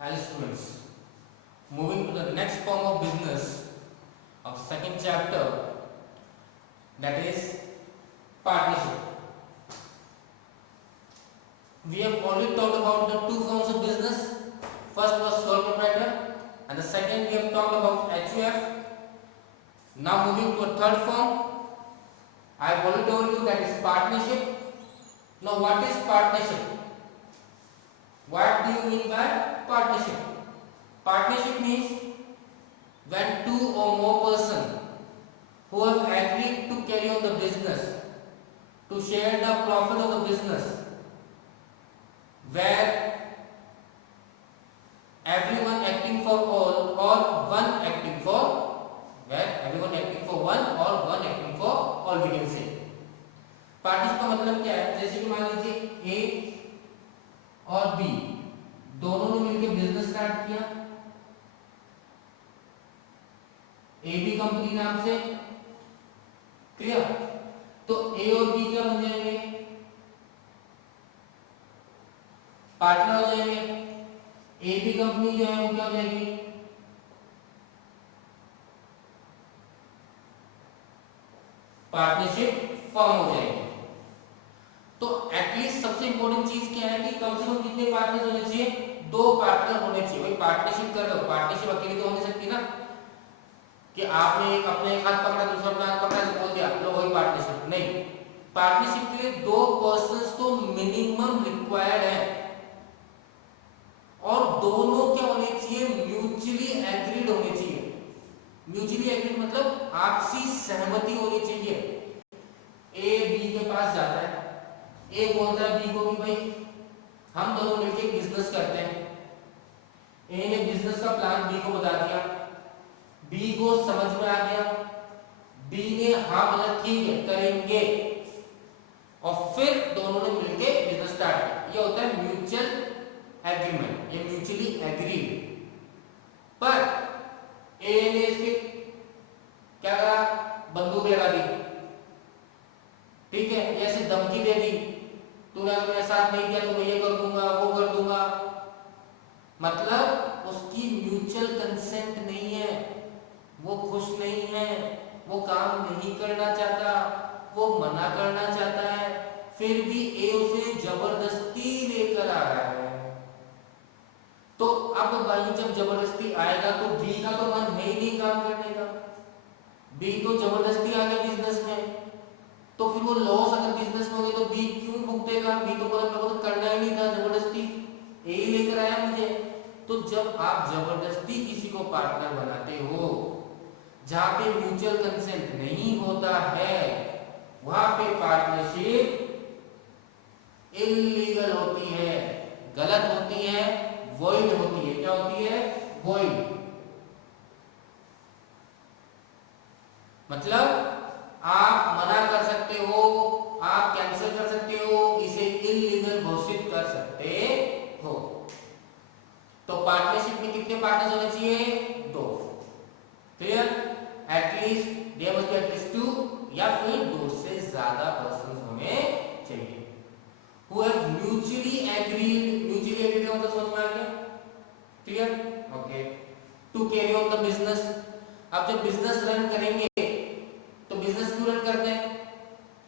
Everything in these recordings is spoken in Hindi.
Hello students, moving to the next form of business of second chapter, that is partnership. We have already talked about the two forms of business. First was sole proprietor and the second we have talked about HUF. Now moving to a third form, I have already told you that is partnership. Now what is partnership? What do you mean by partnership? Partnership means when two or more persons who have agreed to carry on the business, to share the profit of the business, where everyone acting for all or one acting for, where everyone acting for one or one acting for all, we can say. Partnership का मतलब क्या है? जैसे कि मान लीजिए ए और बी दोनों ने मिलकर बिजनेस स्टार्ट किया, एबी कंपनी नाम से, क्लियर? तो ए और बी क्या बन जाएंगे? पार्टनर हो जाएंगे। एबी कंपनी जो है वो क्या हो जाएगी? पार्टनरशिप फॉर्म हो जाएगी। तो एटलीस्ट सबसे इंपॉर्टेंट चीज क्या है कि कम से कम कितने पार्टनर्स होने चाहिए? दो पार्टनर होने चाहिए। भाई पार्टनरशिप कर रहे हो, पार्टनरशिप अकेली तो हो नहीं सकती ना कि आपने एक अपने एक हाथ पकड़ा दूसरा अपना हाथ पकड़ा तो बोल दिया लो वही पार्टनरशिप। नहीं, पार्टनरशिप के लिए दो पर्संस तो मिनिमम रिक्वायर्ड है और दोनों क्या होने चाहिए? म्यूचुअली एग्रीड होने चाहिए। म्यूचुअली एग्रीड मतलब आपसी सहमति होनी चाहिए। ए बी के पास जाता है, ए बोलता है बी को कि भाई हम दोनों मिलकर बिजनेस करते हैं। ए ने बिजनेस का प्लान बी को बता दिया, बी को समझ में आ गया, बी ने हाँ बोला ठीक है करेंगे, और फिर दोनों ने मिलकर बिजनेस स्टार्ट किया। ये होता है म्यूचुअल एग्रीमेंट, ये म्यूचुअली एग्रीड। पर ए ने इसके क्या करा? बंदूक लगा दी, ठीक है, ऐसे धमकी दे दी, तूने अगर मेरे साथ नहीं किया तो मैं ये कर दूंगा वो कर दूंगा। मतलब उसकी म्यूचुअल कंसेंट नहीं है, वो खुश नहीं है, वो काम नहीं करना चाहता, वो मना करना चाहता है, फिर भी ए उसे जबरदस्ती लेकर आ रहा है। तो अब भाई जब जबरदस्ती आएगा तो बी का तो मन है ही नहीं काम करने का, बी तो जबरदस्ती आ गया बिजनेस में, तो फिर वो लॉस अगर बिजनेस में हो गए तो बी क्यों भुगतेगा? बी तो बोला मेरे को तो करना ही नहीं था, जबरदस्ती ए ही लेकर आया मुझे। तो जब आप जबरदस्ती किसी को पार्टनर बनाते हो जहां पे म्यूचुअल कंसेंट नहीं होता है, वहां पे पार्टनरशिप इलीगल होती है, गलत होती है, वॉइड होती है। क्या होती है? वॉइड। मतलब आप मना कर सकते हो, आप कैंसिल कर सकते हो, इसे इलीगल घोषित कर सकते हो। तो पार्टनरशिप में कितने पार्टनर्स होने चाहिए? दो। Clear? At least there must be at least two, या फिर दो से ज्यादा पर्सन होने चाहिए who have mutually agreed. Mutually agreed मतलब समझ में आ गया? Clear? Okay. To carry on the business. अब जब बिजनेस रन करेंगे तो बिजनेस क्यों रन करते हैं?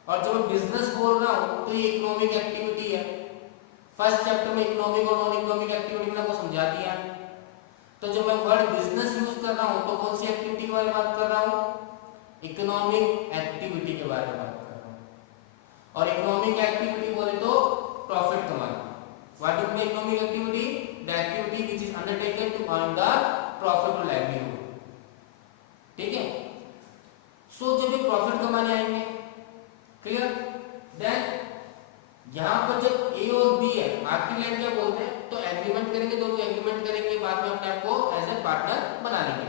और जब मैं बिजनेस बोल रहा हूं तो ये इकोनॉमिक एक्टिविटी है। फर्स्ट चैप्टर में इकोनॉमिक और नॉन इकोनॉमिक एक्टिविटी मैंने आपको समझा दिया। तो जब मैं वर्ड बिजनेस यूज कर रहा हूं तो कौन सी एक्टिविटी के बारे में बात कर रहा हूं? इकोनॉमिक एक्टिविटी के बारे में बात कर रहा हूं। और इकोनॉमिक एक्टिविटी बोले तो प्रॉफिट कमाना। What is the economic activity? The activity which is undertaken to earn the profit और लाइवलीहुड। ठीक है? सो जब ये प्रॉफिट कमाने आएंगे, क्लियर? देन यहां पर जब ए और बी है, आखिरी लाइन क्या बोलते हैं? तो एग्रीमेंट करेंगे, दोनों एग्रीमेंट करेंगे, बाद में अपने आप को एज ए पार्टनर बना लेंगे।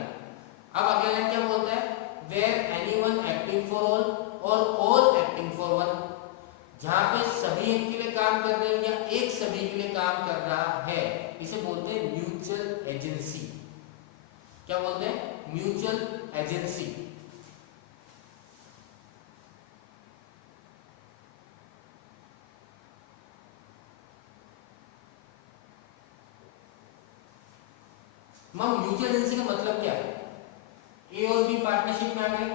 अब अगला लाइन क्या बोलता है? Where anyone acting for all और ऑल एक्टिंग फॉर वन। जहां पे सभी एक के लिए काम कर रहे हैं या एक सभी के लिए काम कर रहा है, इसे बोलते हैं म्यूचुअल एजेंसी। क्या बोलते हैं? Mutual agency. Ma'am mutual agency का मतलब क्या है? ए और बी पार्टनरशिप में आ गए।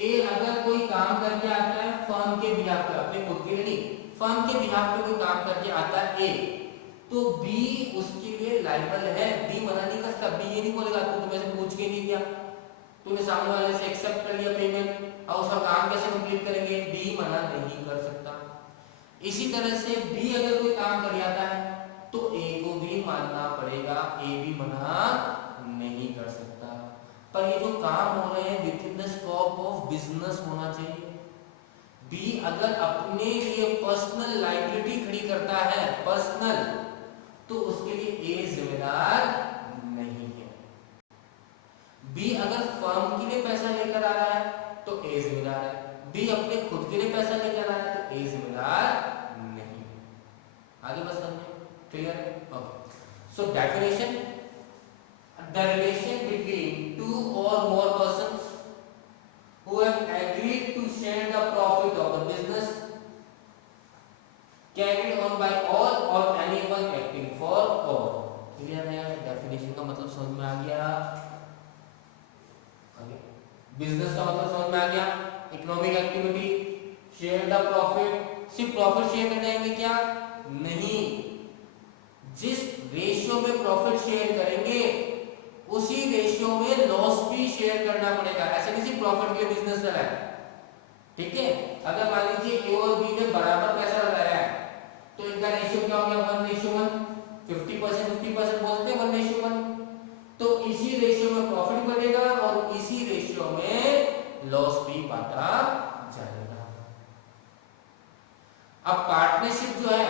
ए अगर कोई काम करके आता है फर्म के बिहाफ पे, अपने खुद के लिए नहीं, फर्म के बिहाफ पे कोई काम करके आता है ए, तो बी उसके लिए लायबल है। बी मना नहीं कर सकता। बी ये नहीं बोलेगा तू तो मेरे से पूछ के नहीं दिया, तूने सामने वाले से एक्सेप्ट कर लिया पेमेंट और उसका काम कैसे कंप्लीट करेंगे? बी मना नहीं कर सकता। इसी तरह से बी अगर कोई काम कर आता है तो ए को भी मानना पड़ेगा, ए भी मना नहीं कर सकता। पर ये जो काम हो रहे हैं with in the scope of business होना चाहिए। बी अगर अपने लिए पर्सनल लायबिलिटी खड़ी करता है, पर्सनल, तो उसके लिए ए जिम्मेदार नहीं है। बी अगर फर्म के लिए पैसा लेकर आ रहा है तो ए जिम्मेदार है। बी अपने खुद के लिए पैसा लेकर आ रहा है तो ए जिम्मेदार नहीं है। आगे बस समझे? Clear? Okay. So definition, the relation between two or more persons who have agreed to share the profit of the business carried on by all or anyone acting for all। Clear है? डेफिनेशन का मतलब समझ में आ गया। बिजनेस का मतलब समझ में आ गया। Economic activity, share the profit, सिर्फ प्रॉफिट शेयर कर देंगे क्या? नहीं, जिस रेशियो में प्रॉफिट शेयर करेंगे उसी रेशियो में लॉस भी शेयर करना पड़ेगा। ऐसे नहीं सिर्फ प्रॉफिट के लिए बिजनेस चला है, ठीक है? अगर मान लीजिए ए और बी ने बराबर पैसा लगाया है तो इनका रेशियो क्या हो गया? 1:1। 50% 50% बोलते हैं 1:1। तो इसी रेशियो में प्रॉफिट बढ़ेगा और इसी रेशियो में लॉस भी बांटा जाएगा। अब पार्टनरशिप जो है,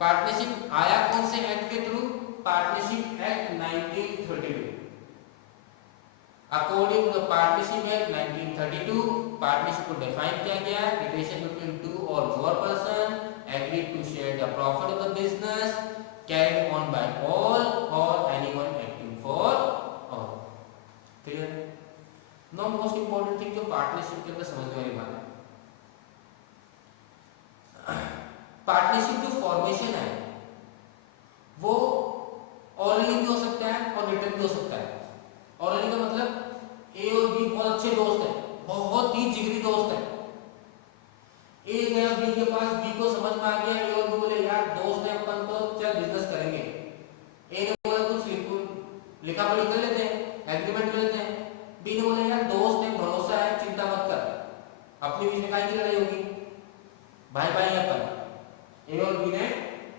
पार्टनरशिप आया कौन से एक्ट के through? Partnership act 1932। According to the partnership act 1932, partnership को डिफाइन किया गया है, रिलेशन बिटवीन टू और more person agreed to share the profit of the business carried on by all or anyone acting for all। Clear? Know most important thing जो पार्टनरशिप के अंदर समझने वाली बात है, पार्टनरशिप जो फॉर्मेशन है वो ऑरली भी हो सकता है और रिटर्न भी हो सकता है। ऑरली का मतलब ए और बी बहुत अच्छे दोस्त हैं, बहुत ही जिगरी दोस्त हैं। ए गया बी के पास, बी को समझ में आ गया, ए और बी बोले यार दोस्त है अपन तो चल बिजनेस करेंगे। ए ने बोला कुछ लिखा पढ़ी कर लेते हैं, एग्रीमेंट कर लेते हैं। बी ने बोला यार दोस्त है, भरोसा है, चिंता मत कर, अपने बीच में काहे की लड़ाई होगी, भाई भाई अपन। ए और बी ने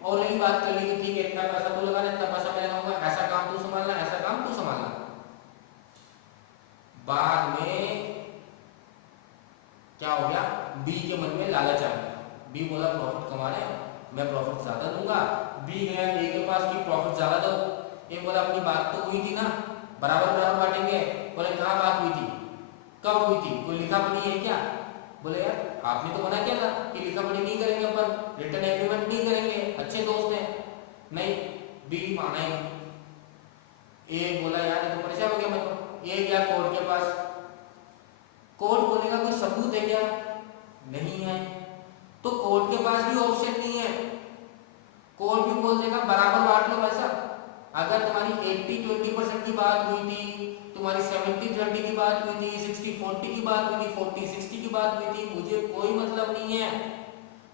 ऑलरेडी बात कर ली कि ठीक है इतना पैसा तू लगाना, इतना पैसा मैं लगाऊंगा, ऐसा काम तू संभालना, ऐसा काम तू संभालना। बाद में क्या हो गया? बी के मन में लालच आ गया। बी बोला प्रॉफिट कमा रहे हैं, मैं प्रॉफिट ज्यादा दूंगा। बी गया ए के पास कि प्रॉफिट ज्यादा दो। ए बोला अपनी बात तो हुई थी ना, बराबर बराबर बांटेंगे। बोले कहाँ बात हुई थी, कब हुई थी, कोई लिखा पढ़ी है क्या? बोले यार आपने तो मना किया था कि लिखा पढ़ी नहीं करेंगे अपन, रिटर्न एग्रीमेंट नहीं करेंगे, अच्छे दोस्त हैं। नहीं, बी माना ही नहीं। ए बोला यार ये तो परेशान हो गया मैं तो। ए गया कोर्ट के पास, कोर्ट बोलेगा कोई सबूत है क्या? नहीं है। तो कोर्ट के पास भी ऑप्शन नहीं है, कोर्ट भी बोल देगा बराबर बांट लो पैसा। अगर तुम्हारी 80-20% की बात हुई थी, तुम्हारी 70-30 की बात हुई थी, 60-40 की बात हुई थी, 40-60 की बात हुई थी, मुझे कोई मतलब नहीं है।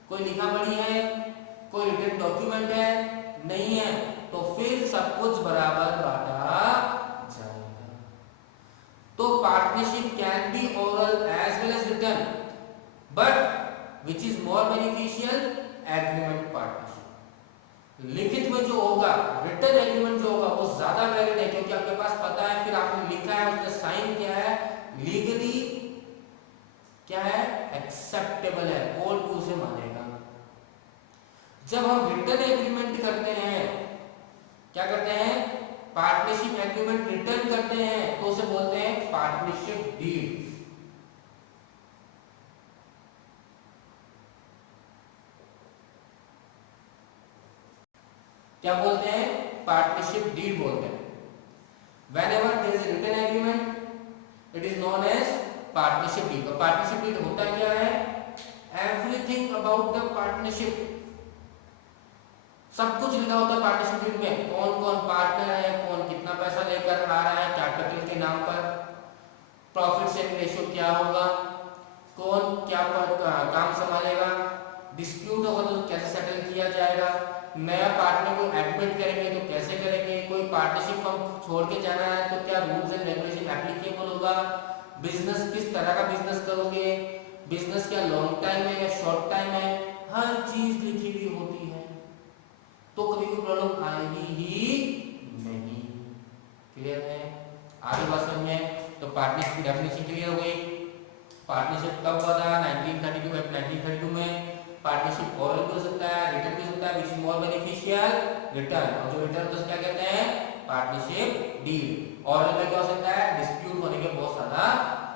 कोई लिखा पढ़ी है, कोई रिटन डॉक्यूमेंट है? नहीं है। तो फिर सब कुछ बराबर बांटा जाएगा। तो partnership can be oral as well as written, but which is more beneficial? Agreement partnership. लिखित में जो होगा, रिटन एग्रीमेंट जो होगा वो ज्यादा वैलिड है, क्योंकि आपके पास पता है, फिर आपने लिखा है, उसने साइन किया है, लीगली क्या है? एक्सेप्टेबल है, कोर्ट भी उसे मानेगा। जब हम रिटन एग्रीमेंट करते हैं, क्या करते हैं? पार्टनरशिप एग्रीमेंट रिटर्न करते हैं तो उसे बोलते हैं पार्टनरशिप डीड। क्या बोलते हैं? पार्टनरशिप डीड बोलते हैं। Whenever there is a written agreement, it is known as partnership deed। तो पार्टनरशिप डीड होता क्या है? Everything about the partnership सब कुछ लिखा होता है पार्टनरशिप डीड में, कौन कौन पार्टनर है, कौन कितना पैसा लेकर आ रहा है कैपिटल के नाम पर, प्रॉफिट शेयरिंग रेशियो क्या होगा, कौन क्या काम संभालेगा, डिस्प्यूट होगा तो कैसे सेटल किया जाएगा, नया पार्टनर को एडमिट करेंगे तो कैसे करेंगे, कोई पार्टनरशिप फर्म छोड़ के जाना है तो क्या रूल्स एंड रेगुलेशन एप्लीकेबल होगा, बिजनेस किस तरह का बिजनेस करोगे, बिजनेस क्या लॉन्ग टाइम है या शॉर्ट टाइम है, हर चीज लिखी हुई होती है, तो कभी कोई प्रॉब्लम आएगी ही नहीं। क्लियर है? आगे बात समझ में, तो पार्टनरशिप की डेफिनेशन क्लियर हो गई। पार्टनरशिप कब हुआ था? 1932 एक्ट 1932 में। पार्टनरशिप ओरल भी हो सकता है, रिटन भी हो सकता है, विच इज मोर बेनिफिशियल रिटर्न, और जो रिटर्न तो क्या कहते हैं? Partnership deed. ओरल में क्या हो सकता है? डिस्प्यूट होने के बहुत ज्यादा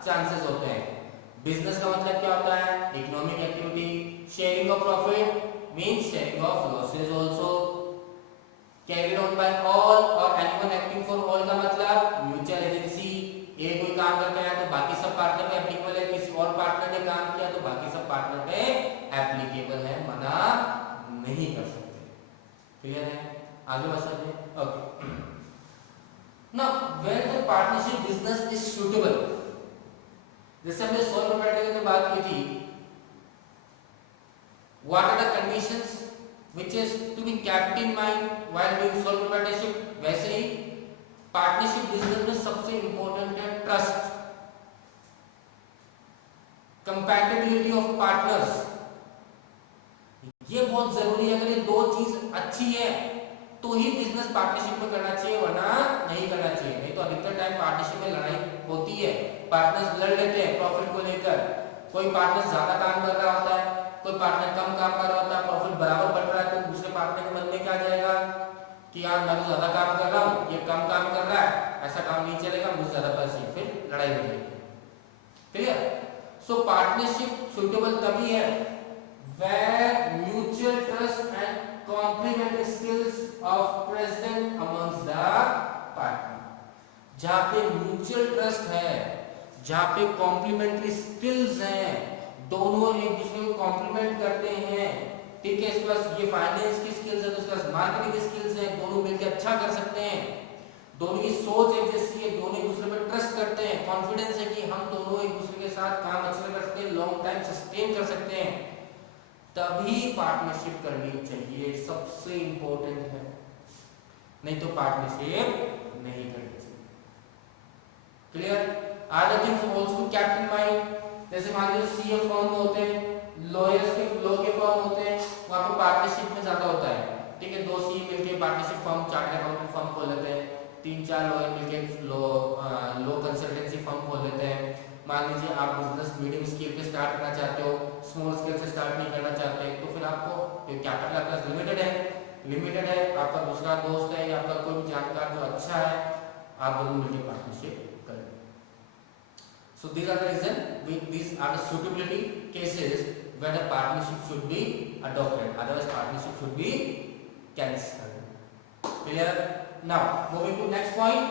चांसेस होते हैं। बिजनेस का मतलब क्या होता है? Economic activity. Sharing of profit means sharing of losses also, carried on by all or anyone acting for all का मतलब mutual agency, एक कोई काम करके आया तो बाकी सब पार्टनर पे एप्लीकेबल है, किसी और पार्टनर ने काम किया तो बाकी सब पार्टनर पे एप्लीकेबल है, मना नहीं कर सकते। क्लियर है? आगे बढ़ सकते हैं। Okay, now when the partnership business is suitable, जैसे हमने सोल प्रोप्राइटरी में बात की थी, what are the conditions which is to be kept in mind while doing sole proprietorship, वैसे ही पार्टनरशिप बिजनेस में सबसे इंपॉर्टेंट है ट्रस्ट, कंपैटिबिलिटी ऑफ पार्टनर्स, ये बहुत जरूरी है। अगर ये दो चीज अच्छी है तो ही बिजनेस पार्टनरशिप में करना चाहिए, वरना नहीं करना चाहिए। नहीं तो अधिकतर टाइम पार्टनरशिप में लड़ाई होती है, पार्टनर्स लड़ लेते हैं प्रॉफिट को लेकर, कोई पार्टनर ज्यादा काम कर रहा होता है, कोई पार्टनर कम काम कर रहा होता है, प्रॉफिट बराबर बढ़ रहा है, तो दूसरे पार्टनर के मन में क्या जाएगा कि यार मैं तो ज्यादा काम कर रहा हूँ, ये कम काम कर रहा है, ऐसा काम नहीं चलेगा, मुझे ज्यादा पैसे, फिर लड़ाई हो जाएगी। क्लियर? सो पार्टनरशिप सुटेबल तभी है where mutual trust and complementary skills of present amongst the partner, जहाँ पे म्यूचुअल ट्रस्ट है, जहाँ पे कॉम्प्लीमेंट्री स्किल्स हैं, दोनों एक दूसरे को कॉम्प्लीमेंट करते हैं। ठीक है, इसके पास ये फाइनेंस की स्किल्स है तो इसके पास मार्केटिंग की स्किल्स है, दोनों मिलकर अच्छा कर सकते हैं, दोनों की सोच एक जैसी है, दोनों एक दूसरे पर ट्रस्ट करते हैं, कॉन्फिडेंस है कि हम दोनों एक दूसरे के साथ काम अच्छे से कर सकते हैं, लॉन्ग टाइम सस्टेन कर सकते हैं, तभी पार्टनरशिप करनी चाहिए, सबसे इंपॉर्टेंट है। नहीं तो पार्टनरशिप नहीं करनी चाहिए। Clear? Other things also keep in mind, जैसे मान लीजिए सीए फर्म होते हैं, लॉयर्स के लॉ के फर्म होते हैं, वहां पर पार्टनरशिप में ज्यादा होता है। ठीक है, दो सीए मिलके partnership firm, chartered accountant firm खोल लेते हैं, 3-4 लॉयर मिलके लॉ कंसल्टेंसी फर्म खोल लेते हैं। मान लीजिए आप बिजनेस मीडियम स्केल पे स्टार्ट करना चाहते हो, स्मॉल स्केल से स्टार्ट नहीं करना चाहते, तो फिर आपको कैपिटल आपका लिमिटेड है, आपका दूसरा दोस्त है या आपका कोई जानकार जो अच्छा है, आप दोनों मिलकर पार्टनरशिप करें। So these are the reason, these are the suitability cases where the partnership should be adopted, otherwise partnership should be cancelled. Clear? Now moving to next point,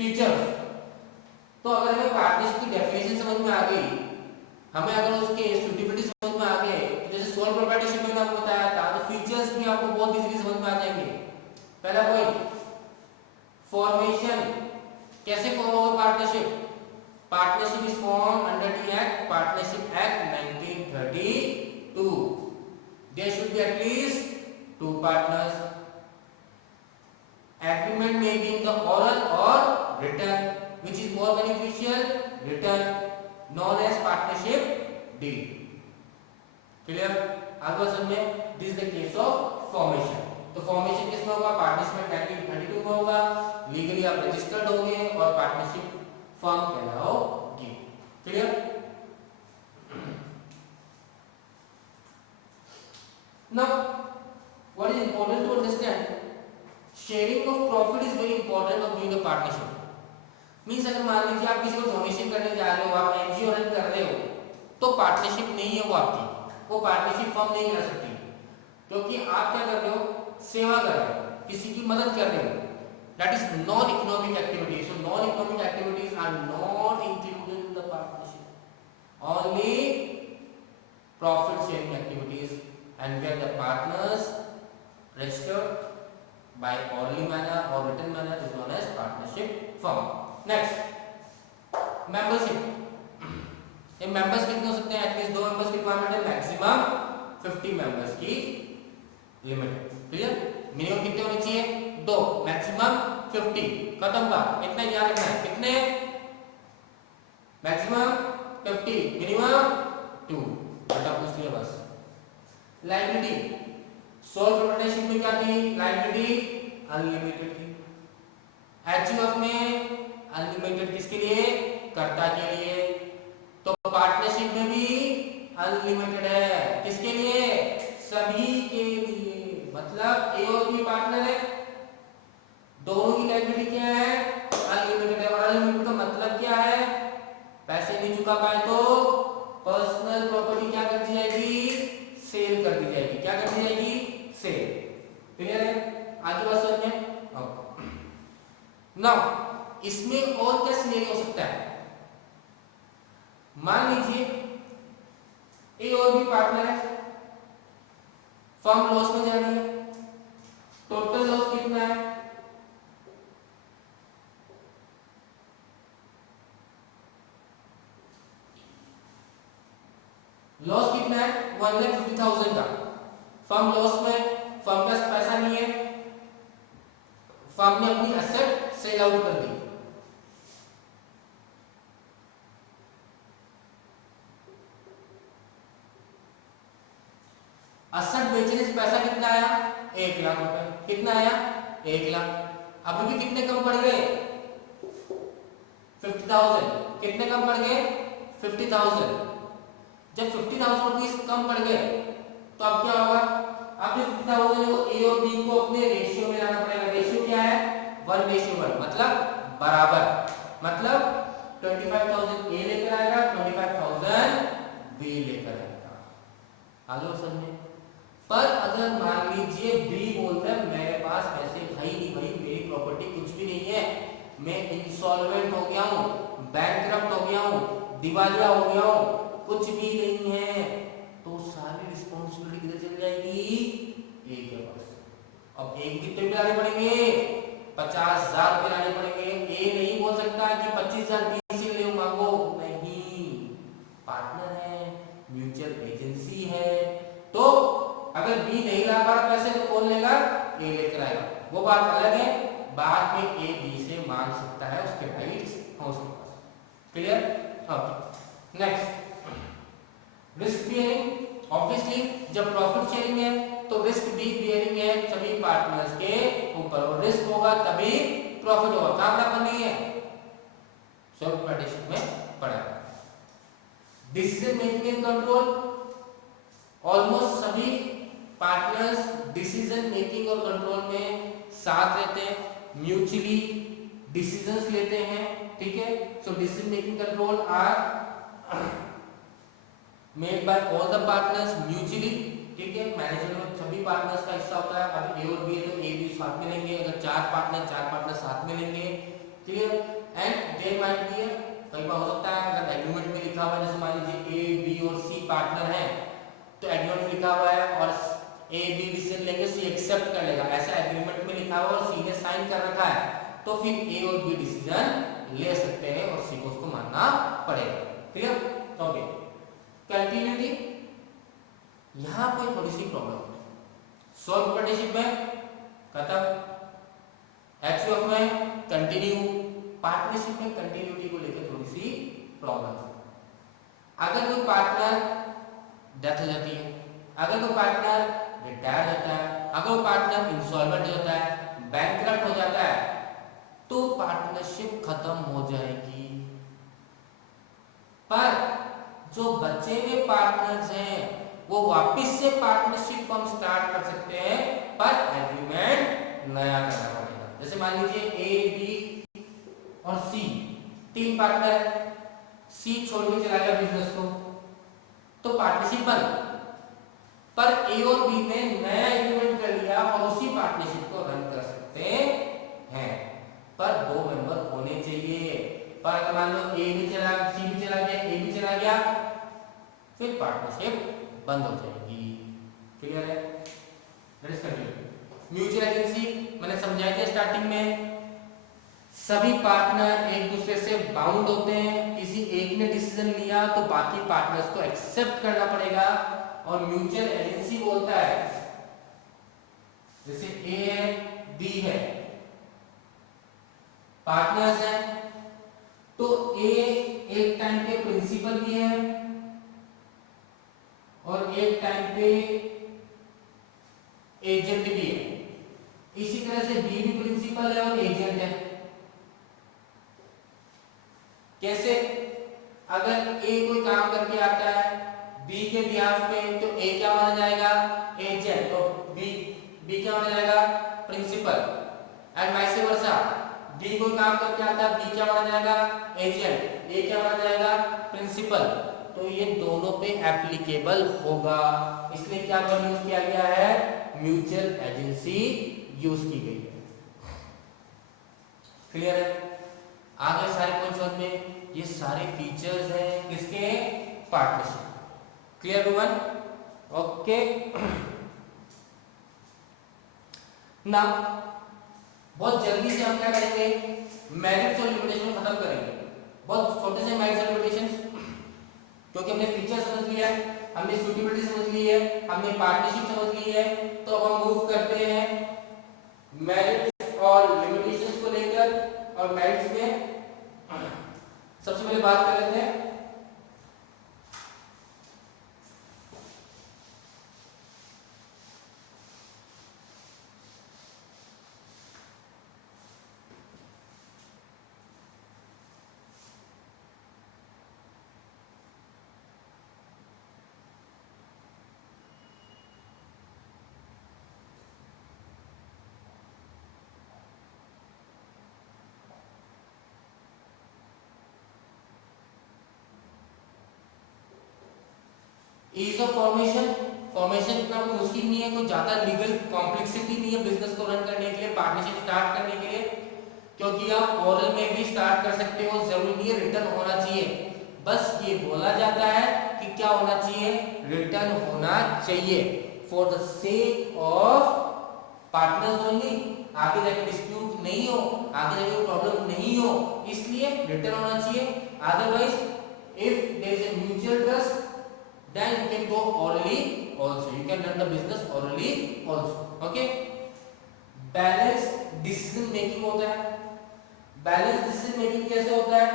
features. तो अगर हमें पार्टनरशिप की डेफिनेशन समझ में आ गई, हमें अगर उसके सुटेबिलिटी समझ में आ गए, जैसे सोल प्रोप्राइटरशिप में आपको बताया था, तो फीचर्स भी आपको बहुत इजीली समझ में आ जाएंगे। पहला पॉइंट, फॉर्मेशन, कैसे फॉर्म होगा partnership? Partnership is form under the act, partnership act 1932। There should be at least 2 partners. Agreement में बी इन द ओरल और written, which is more beneficial, return, known as partnership deed. Clear? आगे समझे, this is the case of formation. तो formation किसमें होगा? पार्टनरशिप 1932 में होगा, लीगली आप रजिस्टर्ड होंगे और पार्टनरशिप फर्म कहलाओगे। Clear? Now, what is important to understand? Sharing of profit is very important of doing a partnership. Means अगर मान लीजिए आप किसी को डोनेशन करने जा रहे हो, आप एनजीओ रन कर रहे हो, तो पार्टनरशिप नहीं है वो आपकी, वो पार्टनरशिप फर्म नहीं रह सकती, क्योंकि आप क्या कर रहे हो? सेवा कर रहे हो, किसी की मदद कर रहे हो। That is non economic activity. So non economic activities are not included in the partnership, only profit sharing activities, and where the partners registered by orally manner or written manner is known as partnership firm. Next, membership. ये मेंबर्स कितने हो सकते हैं? एटलीस्ट 2 मेंबर्स की रिक्वायरमेंट है, मैक्सिमम 50 मेंबर्स की लिमिट। क्लियर? मिनिमम कितने होने चाहिए? 2, मैक्सिमम 50। खत्म का इतना याद रखना है। कितने? Maximum 50, minimum 2। बेटा पूछ लिया बस। लायबिलिटी, सोल प्रोप्राइटरशिप में क्या थी? लायबिलिटी अनलिमिटेड थी। एचयूएफ में अनलिमिटेड किसके लिए? कर्ता के लिए। तो पार्टनरशिप में भी अनलिमिटेड है, किसके लिए? सभी के लिए। मतलब ए और बी पार्टनर है, दोनों की लायबिलिटी क्या है? अनलिमिटेड है। और अनलिमिटेड का मतलब क्या है? पैसे नहीं चुका पाए तो पर्सनल प्रॉपर्टी क्या कर दी जाएगी? सेल कर दी जाएगी। क्या कर दी जाएगी? सेल। क्लियर है? आगे बात समझ में? नाउ इसमें और क्या सिनेरियो हो सकता है? मान लीजिए ए और बी पार्टनर है, फर्म लॉस में जा रही है। टोटल लॉस कितना है? लॉस कितना है? 1,50,000 का। फर्म लॉस में, फर्म के पास पैसा नहीं है, फर्म ने अपनी एसेट सेल आउट कर दी। एसेट बेचने से पैसा कितना आया? 1 लाख रुपए। कितना आया? 1 लाख। अभी भी कितने कम पड़ गए? 50,000। कितने कम पड़ गए? 50,000। जब 50,000 रुपीस कम पड़ गए तो अब क्या होगा? अब 50,000 को ए और बी को अपने रेशियो में लाना पड़ेगा। रेशियो क्या है? 1:1, मतलब बराबर। मतलब 25,000 ए लेकर आएगा, 25,000 बी लेकर आएगा। आगे समझे? पर अगर मान लीजिए बी बोलता है मेरे पास पैसे है ही नहीं भाई, मेरी प्रॉपर्टी कुछ भी नहीं है, मैं इंसॉल्वेंट हो गया हूँ, बैंकक्रप्ट हो गया हूँ, दिवालिया हो गया हूँ, कुछ भी नहीं है, तो सारी रिस्पॉन्सिबिलिटी किधर चली जाएगी? ए के पास। अब एक कितने लाने पड़ेंगे? 50,000 रुपए लाने पड़ेंगे। ए नहीं बोल सकता कि 25,000 बी से ले मांगो, नहीं। पार्टनर है, म्यूचुअल एजेंसी है, तो अगर बी नहीं ला पा रहा पैसे तो कौन लेगा? ए लेकर आएगा। वो बात अलग है, बाद में ए बी से मांग सकता है, उसके राइट्स हो उसके पास। क्लियर? अब नेक्स्ट, रिस्क बियरिंग। ऑब्वियसली जब प्रॉफिट शेयरिंग है तो रिस्क भी बियरिंग है सभी पार्टनर्स के ऊपर, और रिस्क होगा तभी प्रॉफिट होगा। कहां पर नहीं है? सोल प्रोप्राइटरशिप में पड़ा है। Decision making and control, almost सभी पार्टनर्स डिसीजन मेकिंग और कंट्रोल में साथ रहते हैं, म्यूचुअली डिसीजंस लेते हैं। ठीक है? So decision making control are made by all the partners mutually. ठीक है? मैनेजमेंट सभी पार्टनर्स का हिस्सा होता है। अब ए और बी है तो ए बी साथ में लेंगे, अगर 4 पार्टनर साथ में लेंगे। Clear? And there might be, कई बार हो सकता है अगर एग्रीमेंट में लिखा हुआ है, जैसे मान लीजिए ए बी और सी पार्टनर है, तो एग्रीमेंट लिखा हुआ है और ए बी डिसीजन लेंगे, सी एक्सेप्ट कर लेगा, ऐसा एग्रीमेंट में लिखा हुआ और सी ने साइन कर रखा है, तो फिर ए और बी डिसीजन ले सकते हैं और सी को उसको मानना पड़ेगा। क्लियर? ओके। कंटिन्यूटी, यहां कोई थोड़ी सी प्रॉब्लम है। सोल प्रोप्राइटरशिप में खत्म, एचयूएफ में कंटिन्यू, पार्टनरशिप में कंटिन्यूटी को लेकर थोड़ी सी प्रॉब्लम है। अगर कोई पार्टनर डेथ हो जाती है, अगर कोई पार्टनर रिटायर होता है, अगर वो पार्टनर इंसॉल्वेंट हो जाता है, बैंकक्रप्ट हो जाता है, तो पार्टनरशिप खत्म हो जाएगी। पर जो बचे हुए पार्टनर्स हैं वो वापस से पार्टनरशिप फॉर्म स्टार्ट कर सकते हैं, पर एग्रीमेंट नया करना पड़ेगा। जैसे मान लीजिए ए बी और सी 3 पार्टनर है, सी छोड़ के चला गया बिजनेस को, तो पार्टनरशिप बंद। पर ए और बी ने नया एग्रीमेंट कर लिया और उसी पार्टनरशिप को रन कर सकते हैं, पर 2 मेंबर होने चाहिए। पर अगर मान लो ए भी चला, सी भी चला गया, ए भी चला गया, फिर पार्टनरशिप बंद हो जाएगी। क्लियर है? Let's continue. समझाए थे स्टार्टिंग में, सभी पार्टनर एक दूसरे से बाउंड होते हैं। किसी एक ने डिसीजन लिया तो बाकी पार्टनर्स को एक्सेप्ट करना पड़ेगा। और म्यूचुअल एजेंसी बोलता है, जैसे ए है, बी है, पार्टनर्स हैं, तो ए एक टाइम पे प्रिंसिपल भी है और एक टाइम पे एजेंट भी है। इसी तरह से बी भी प्रिंसिपल है और एजेंट है। कैसे? अगर ए कोई काम करके आता है बी के बिहाफ पे, तो ए क्या माना जाएगा? एजेंट। और बी क्या माना जाएगा? Principal. And vice versa, B कोई काम करके आता है, बी क्या माना जाएगा? एजेंट। ए क्या माना जाएगा? प्रिंसिपल। तो ये दोनों पे एप्लीकेबल होगा, इसलिए क्या वर्ड यूज किया गया है? म्यूचुअल एजेंसी यूज की गई है। क्लियर है? आगे सारे पॉइंट समझ में? ये सारे फीचर्स हैं किसके? पार्टनरशिप। Clear everyone? ओके। ना बहुत जल्दी से हम क्या करेंगे? मेरिट्स और लिमिटेशन खत्म करेंगे। बहुत छोटे से मेरिट्स और लिमिटेशंस, क्योंकि हमने फीचर समझ लिया है, हमने सूटेबिलिटी समझ ली है, हमने पार्टनरशिप समझ ली है। तो अब हम मूव करते हैं मेरिट्स और लिमिटेशंस को लेकर। और मेरिट्स में सबसे पहले बात कर लेते हैं ईज ऑफ फॉर्मेशन। फॉर्मेशन इतना कोई मुश्किल नहीं है, कोई ज्यादा लीगल कॉम्प्लेक्सिटी नहीं है बिजनेस को रन करने के लिए, पार्टनरशिप स्टार्ट करने के लिए, क्योंकि आप ओरल में भी स्टार्ट कर सकते हो, जरूरी नहीं है रिटर्न होना चाहिए। बस ये बोला जाता है कि क्या होना चाहिए? रिटर्न होना चाहिए, for the sake of partners only. आगे जाके डिस्प्यूट नहीं हो, आगे जाके प्रॉब्लम नहीं हो, इसलिए रिटर्न होना चाहिए। Otherwise if there is a mutual trust, then you can go orally also, you can run the business orally also. Okay, balanced decision making होता है। balanced decision making कैसे होता है?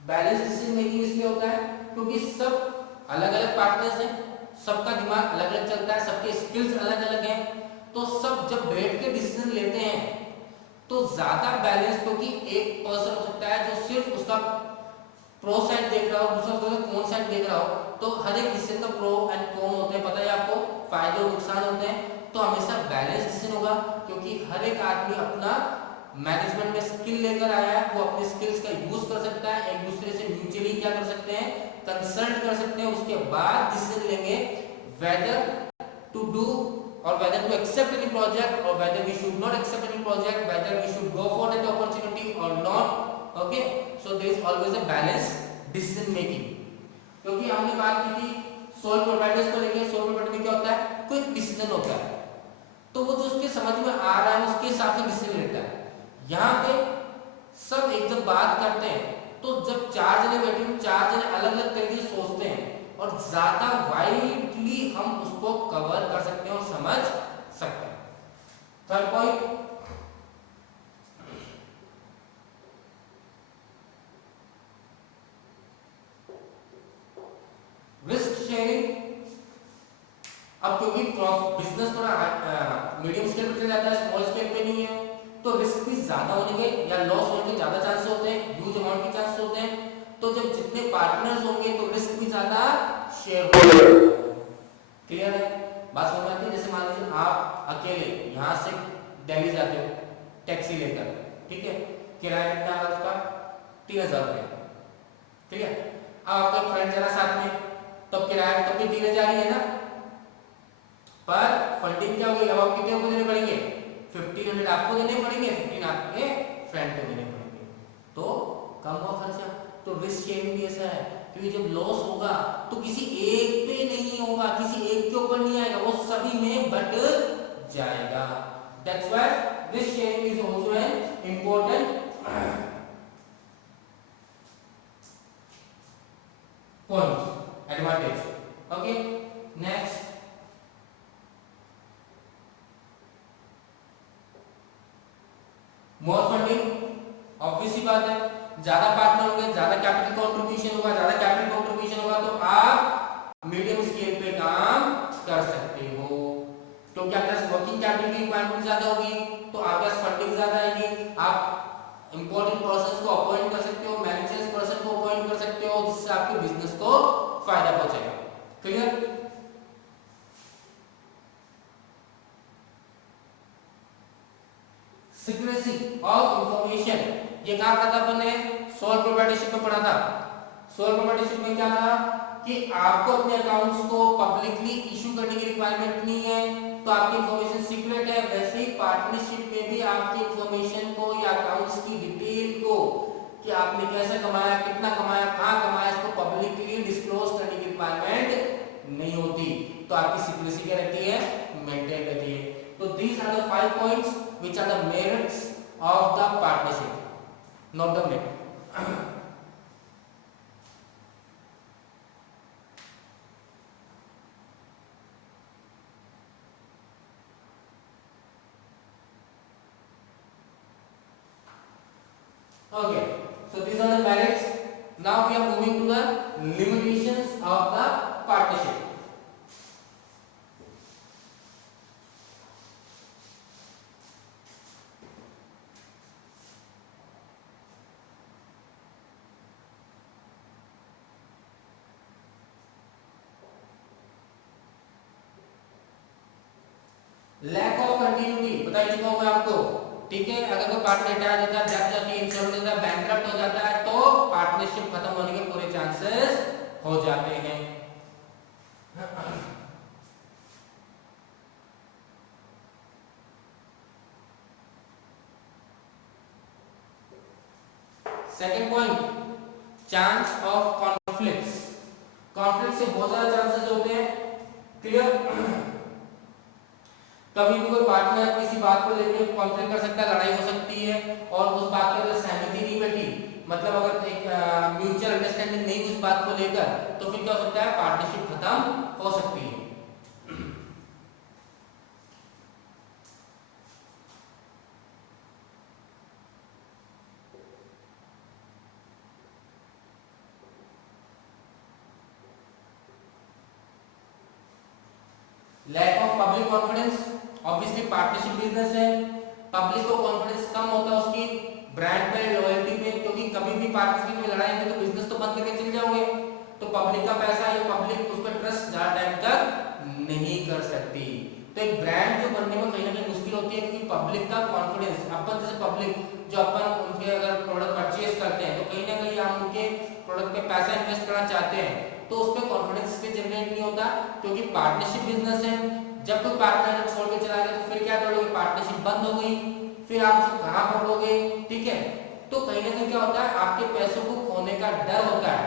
balanced decision making इसलिए होता है क्योंकि सब अलग अलग पार्टनर्स हैं, सबका दिमाग अलग अलग चलता है, सबके स्किल्स अलग अलग हैं। तो सब जब बैठ के डिसीजन लेते हैं तो ज्यादा बैलेंस, क्योंकि एक पर्सन हो सकता है जो सिर्फ उसका प्रो साइड देख रहा हो, दूसरा कौन साइड देख रहा हो। तो हर एक डिसीजन का प्रो एंड कॉन होते हैं, पता है आपको, फायदे और नुकसान होते हैं। तो हमेशा बैलेंस डिसीजन होगा, क्योंकि हर एक आदमी अपना मैनेजमेंट में स्किल लेकर आया है, वो अपने स्किल्स का यूज कर सकता है। एक दूसरे से म्यूचुअली क्या कर सकते हैं? कंसल्ट कर सकते हैं। उसके बाद डिसीजन लेंगे वेदर टू डू और whether to accept any project or whether we should not accept any project, whether we should go for that opportunity or not. Okay, so there is always a balanced decision making. क्योंकि हमने बात की थी सोल प्रोप्राइटर्स को लेके, सोल प्रोप्राइटर में क्या होता है? क्विक डिसीजन होता है, तो वो जो उसके समझ में आ रहा है उसके हिसाब से डिसीजन लेता है। यहाँ पे सब एक जब बात करते हैं तो जब चार जने बैठे हैं, चार जने अलग अलग तरीके से सोचते हैं और ज्यादा वाइडली हम उसको कवर कर सकते हैं और समझ सकते हैं। Third point, risk sharing. अब क्योंकि बिजनेस थोड़ा मीडियम स्केल पे जाता है, स्मॉल स्केल पे नहीं है, तो रिस्क भी ज्यादा होने के या लॉस होने के ज्यादा चांसेस होते हैं, ह्यूज अमाउंट के चांसेस होते हैं। तो जब जितने पार्टनर्स होंगे तो रिस्क भी ज्यादा शेयर होगा। क्लियर है? बात समझ में आती है? जैसे मान लीजिए आप अकेले यहाँ से दिल्ली जाते हो टैक्सी लेकर, ठीक है, किराया कितना है उसका? 3000 रुपये, ठीक है। अब आपका फ्रेंड जरा साथ में, तब किराया तब भी 3000 ही है ना, पर फंडिंग क्या होगी? अब आप कितने को देने पड़ेंगे? 1500 आपको देने पड़ेंगे, 15 आपके फ्रेंड को देने पड़ेंगे, तो कम हुआ खर्चा। तो रिस्क शेयरिंग भी ऐसा है, क्योंकि जब लॉस होगा तो किसी एक पे नहीं होगा, किसी एक के ऊपर नहीं आएगा, वो सभी में बट जाएगा। That's why this sharing is also an important point, advantage. Okay, next, more funding, obviously बात है, ज्यादा पार्टनर होंगे, ज्यादा कैपिटल कंट्रीब्यूशन होगा, ज्यादा कैपिटल कंट्रीब्यूशन होगा तो आप मीडियम स्केल पे काम कर सकते हो, क्योंकि आपके पास वर्किंग कैपिटल की रिक्वायरमेंट ज्यादा होगी तो आपके पास फंडिंग ज्यादा आएगी, आप इंपॉर्टेंट पर्सन को अपॉइंट कर सकते हो, मैनेजर्स पर्सन को अपॉइंट कर सकते हो, जिससे आपके बिजनेस को फायदा पहुंचेगा। क्लियर? सिक्रेसी ऑफ इंफॉर्मेशन, ये कहां पढ़ा था अपन ने? सोल प्रोप्राइटरशिप में पढ़ा था। सोल प्रोप्राइटरशिप में क्या था कि आपको अपने अकाउंट्स को पब्लिकली इशू करने की रिक्वायरमेंट नहीं है, तो आपकी इंफॉर्मेशन सीक्रेट है। वैसे ही पार्टनरशिप में भी आपकी इंफॉर्मेशन को या अकाउंट्स की डिटेल को कि आपने कैसे कमाया, कितना कमाया, कहां कमाया, इसको पब्लिकली डिस्क्लोज करने की रिक्वायरमेंट नहीं होती, तो आपकी सीक्रेसी क्या रहती है? मेंटेन रहती है। तो these are the 5 points which are the merits of the partnership, not the merit. Okay, so these are the merits. Now we are moving to the limitations of the partnership. Lack of continuity बता ही चुका हूं मैं आपको, ठीक है। अगर कोई पार्टनर रिटायर होता है, डेथ जाती है, इंश्योरेंस होता है, बैंकक्रप्ट हो जाता है, तो पार्टनरशिप खत्म होने के पूरे चांसेस हो जाते हैं। Second point, chance of conflicts. Conflict से बहुत ज्यादा चांसेस होते हैं। क्लियर? कभी भी कोई पार्टनर किसी बात को लेकर कॉन्फ्लिक्ट कर सकता है, लड़ाई हो सकती है, और उस बात के अंदर सहमति नहीं बैठी, मतलब अगर एक म्यूचुअल अंडरस्टैंडिंग नहीं उस बात को लेकर, तो फिर क्या हो सकता है? पार्टनरशिप खत्म हो सकती है। Lack of public confidence, obviously partnership business है, पब्लिक को कॉन्फिडेंस कम होता है उसकी ब्रांड पे, लॉयल्टी पे, क्योंकि कभी भी पार्टनरशिप में लड़ाई में तो बिजनेस तो बंद करके चले जाओगे, तो पब्लिक का पैसा है, पब्लिक उस पर ट्रस्ट ज्यादा टाइम तक नहीं कर सकती। तो एक ब्रांड जो बनने में कहीं ना कहीं मुश्किल होती है, क्योंकि पब्लिक का कॉन्फिडेंस, अपन जैसे पब्लिक जो अपन उनके अगर प्रोडक्ट परचेज करते हैं, तो कहीं ना कहीं हम उनके प्रोडक्ट पे पैसा इन्वेस्ट करना चाहते हैं, तो उस पर कॉन्फिडेंस इसलिए जनरेट नहीं होता, क्योंकि पार्टनरशिप बिजनेस है। जब कोई पार्टनर छोड़ के चला गया तो फिर क्या करोगे? पार्टनरशिप बंद हो गई, फिर आप उसको कहां पकड़ोगे? ठीक है, तो कहीं ना कहीं क्या होता है? आपके पैसों को खोने का डर होता है।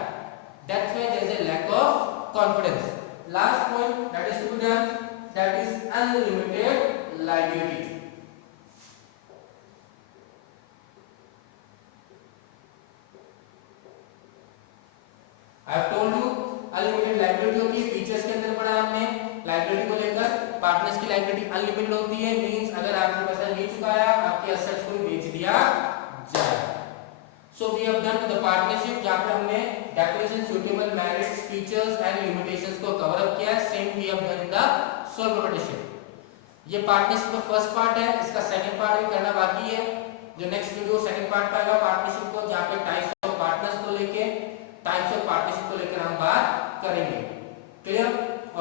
That's why there is a lack of confidence. Last point that is to be done, that is unlimited liability. I have told you unlimited liability होती है, फीचर्स के अंदर पढ़ा हमने लायबिलिटी को लेकर। पार्टनर्स की लायबिलिटी अनलिमिटेड होती है, मींस अगर आपने पैसा नहीं चुकाया, आपके एसेट्स को बेच दिया जाए। So we have done the partnership, जहां पे हमने definition, suitable, merits, features and limitations को कवर अप किया। Same we have done in the sole proprietorship. ये पार्टनरशिप का फर्स्ट पार्ट है, इसका सेकंड पार्ट भी करना बाकी है। जो नेक्स्ट वीडियो सेकंड पार्ट पाएगा पार्टनरशिप को, जहां पे टाइप्स ऑफ पार्टनर्स को लेके, टाइप्स ऑफ पार्टनरशिप को लेकर हम बात करेंगे। क्लियर?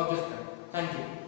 Okay, thank you.